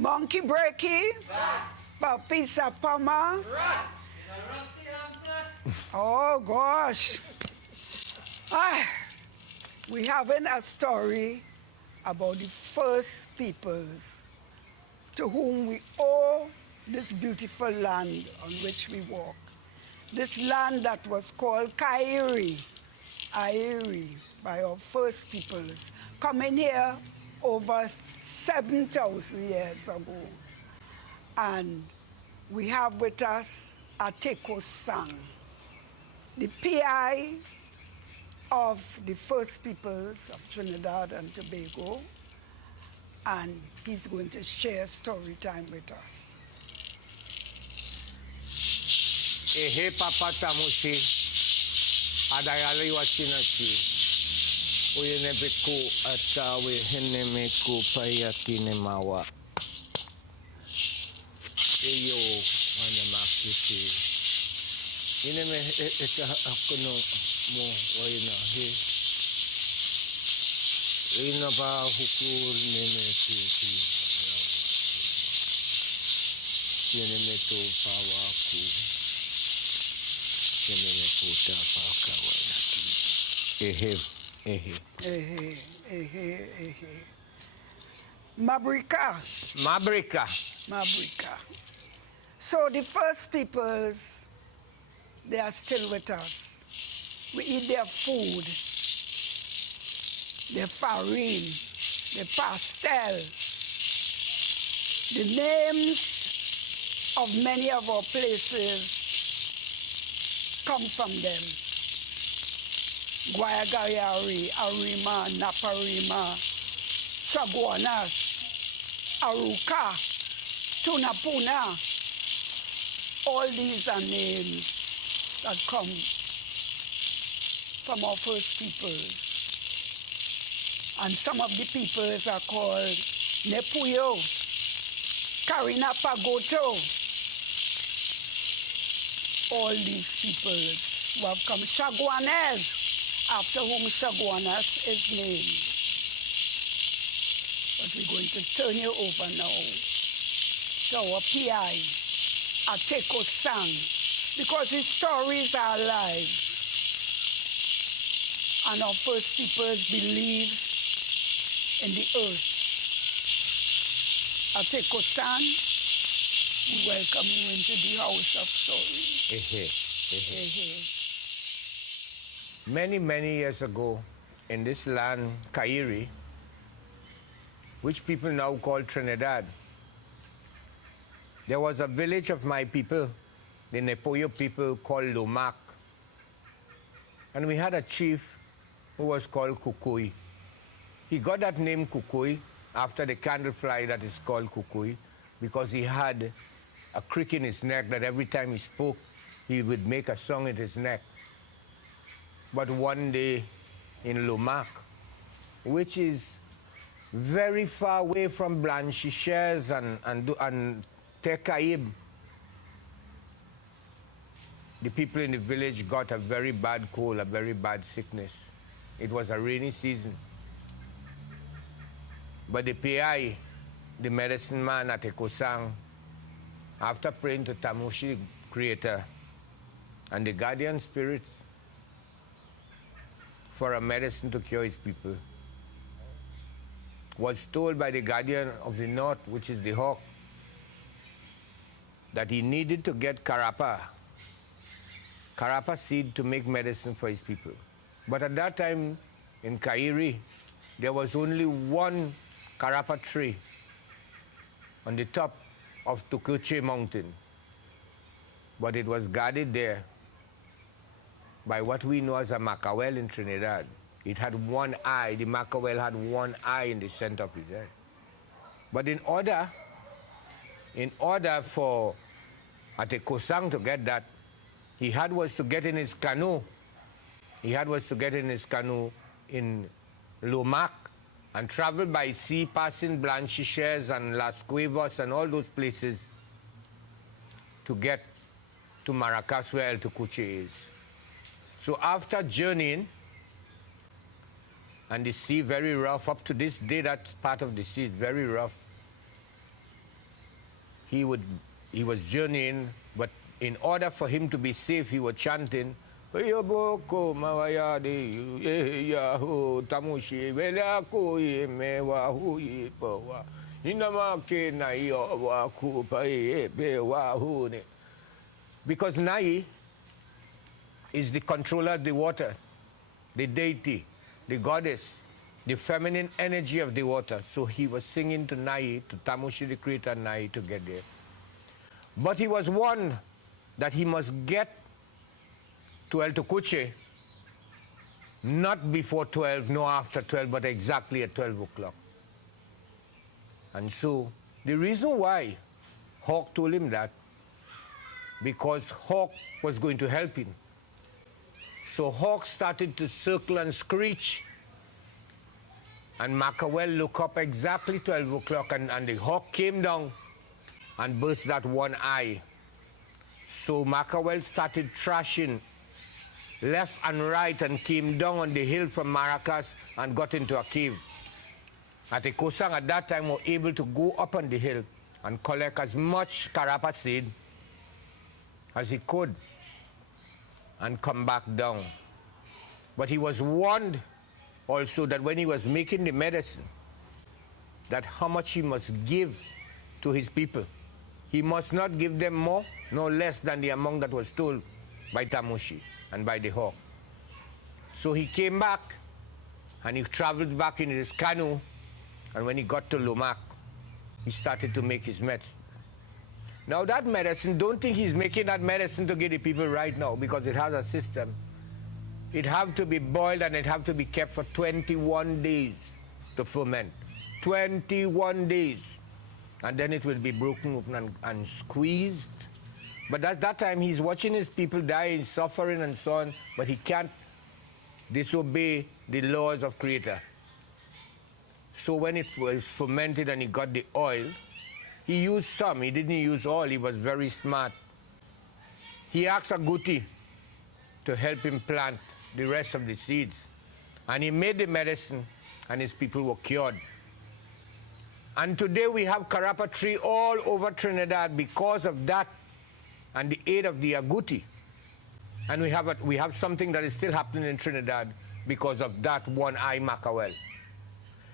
Monkey breaky. Pizza Pama. Oh gosh. We having a story about the first peoples to whom we owe this beautiful land on which we walk. This land that was called Kairi, by our first peoples, coming here over 7,000 years ago. And we have with us Atecosang, the P'yai of the first peoples of Trinidad and Tobago, and he's going to share story time with us. Ehe papa tamushi, adayali wachinachi, uyenebeku atawe henemeku payatine mawa. Eyo wanamakiti. Ineme eka akono mo wayna he. Ina ba hukur neme kiti. Yeneme to pawaku. Yeneme puta pakawayaki. Ehe. Mabrika. So the first peoples, they are still with us. We eat their food, their farine, their pastel. The names of many of our places come from them. Guayagayari, Arima, Naparima, Chaguanas, Aruka, Tunapuna. All these are names that come from our first peoples. And some of the peoples are called Nepuyo, Karinapagoto. All these peoples who have come. Chaguanes, after whom Chaguanas is named. But we're going to turn you over now to our P'yai, Atecosang, because his stories are alive. And our first peoples believe in the earth. Atecosang, we welcome you into the house of stories. Many years ago, in this land, Kairi, which people now call Trinidad, there was a village of my people, the Nepoyo people, called Lumak. And we had a chief who was called Kukui. He got that name Kukui after the candlefly that is called Kukui, because he had a crick in his neck that every time he spoke, he would make a song in his neck. But one day in Lumak, which is very far away from Blanchishes and Tekaib, the people in the village got a very bad cold, a very bad sickness. It was a rainy season. But the P'yai, the medicine man Atecosang, after praying to Tamushi, Creator, and the guardian spirits for a medicine to cure his people, was told by the guardian of the north, which is the hawk, that he needed to get karapa seed to make medicine for his people. But at that time in Kairi, there was only one karapa tree on the top of Tukuche mountain. But it was guarded there by what we know as a macawel in Trinidad. It had one eye. The macawel had one eye in the center of his head. But in order for Atecosang to get that, he had was to get in his canoe. He had was to get in his canoe in Lumak and travel by sea, passing Blanchishes and Las Cuevas and all those places to get to Maracas, where El Tucuche is. So after journeying, and the sea very rough, up to this day that part of the sea is very rough, he was journeying, but in order for him to be safe, he was chanting, Yoboko mawayadi yahu tamushi velako mewa hui powa inamake na yowa kupai bewa hune. Because Nai is the controller of the water, the deity, the goddess, the feminine energy of the water. So he was singing to Nai, to Tamushi, the creator Nai, to get there. But he was warned that he must get to El Tucuche not before 12, no after 12, but exactly at 12 o'clock. And so the reason why Hawk told him that, because Hawk was going to help him. So Hawk started to circle and screech. And Macawell looked up exactly 12 o'clock, and the hawk came down and burst that one eye. So Macawell started thrashing left and right and came down on the hill from Maracas and got into a cave. Atecosang at that time were able to go up on the hill and collect as much carapa seed as he could and come back down. But he was warned also that when he was making the medicine, that how much he must give to his people. He must not give them more, no less than the amount that was told by Tamushi and by the hawk. So he came back and he traveled back in his canoe, and when he got to Lumak, he started to make his medicine. Now that medicine, don't think he's making that medicine to get the people right now, because it has a system. It have to be boiled and it have to be kept for 21 days to ferment. 21 days. And then it will be broken open and squeezed. But at that time, he's watching his people die, suffering and so on, but he can't disobey the laws of Creator. So when it was fermented and he got the oil, he used some. He didn't use all. He was very smart. He asked Aguti to help him plant the rest of the seeds. And he made the medicine, and his people were cured. And today we have carapa tree all over Trinidad because of that and the aid of the Aguti. And we have something that is still happening in Trinidad because of that one-eye mackerel.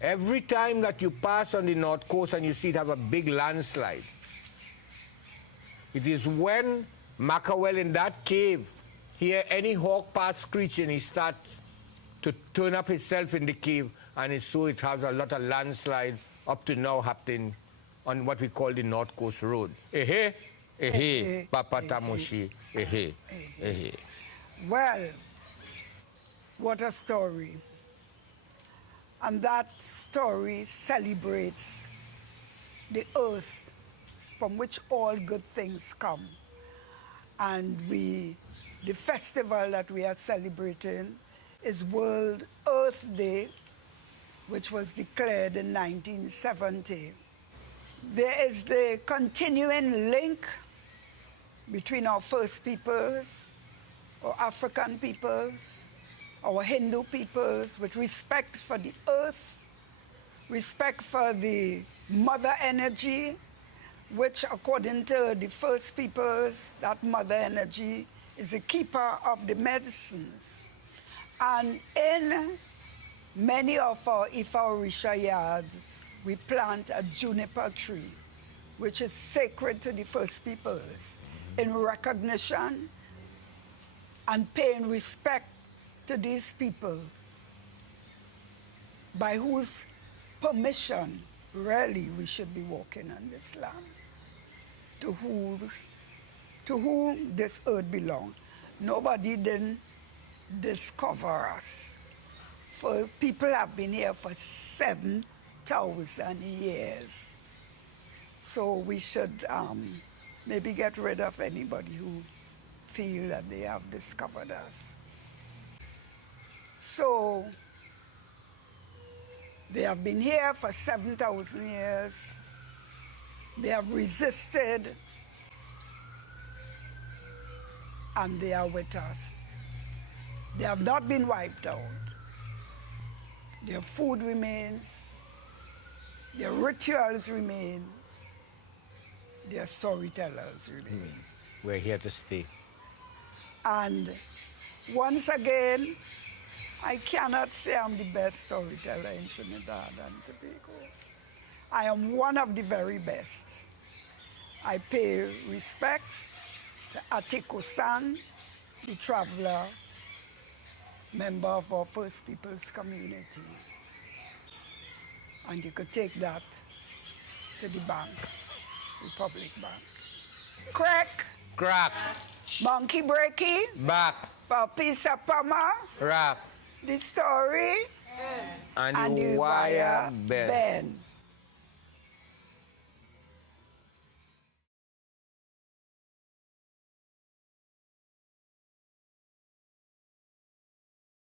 Every time that you pass on the north coast and you see it have a big landslide, it is when mackerel in that cave hear any hawk pass screeching, he starts to turn up himself in the cave, and so it has a lot of landslide up to now happening on what we call the North Coast Road. Ehe, ehe, Papa Tamushi, ehe, ehe. Well, what a story. And that story celebrates the earth from which all good things come. And the festival that we are celebrating is World Earth Day, which was declared in 1970. There is the continuing link between our First Peoples, our African peoples, our Hindu peoples, with respect for the earth, respect for the mother energy, which according to the First Peoples, that mother energy is the keeper of the medicines. And in many of our Ifa yards, we plant a juniper tree, which is sacred to the First Peoples, in recognition and paying respect to these people, by whose permission, really, we should be walking on this land, to whom this earth belongs. Nobody didn't discover us. For people have been here for 7,000 years. So we should maybe get rid of anybody who feel that they have discovered us. So they have been here for 7,000 years. They have resisted, and they are with us. They have not been wiped out. Their food remains, their rituals remain, They're storytellers, really. We're here to stay. And once again, I cannot say I'm the best storyteller in Trinidad and Tobago. I am one of the very best. I pay respects to Atecosang, the traveler, member of our First Peoples community. And you could take that to the bank, Republic Bank. Crack. Crack. Monkey breaky. Back. For a piece of pama. Rack. The story. And the wire bend.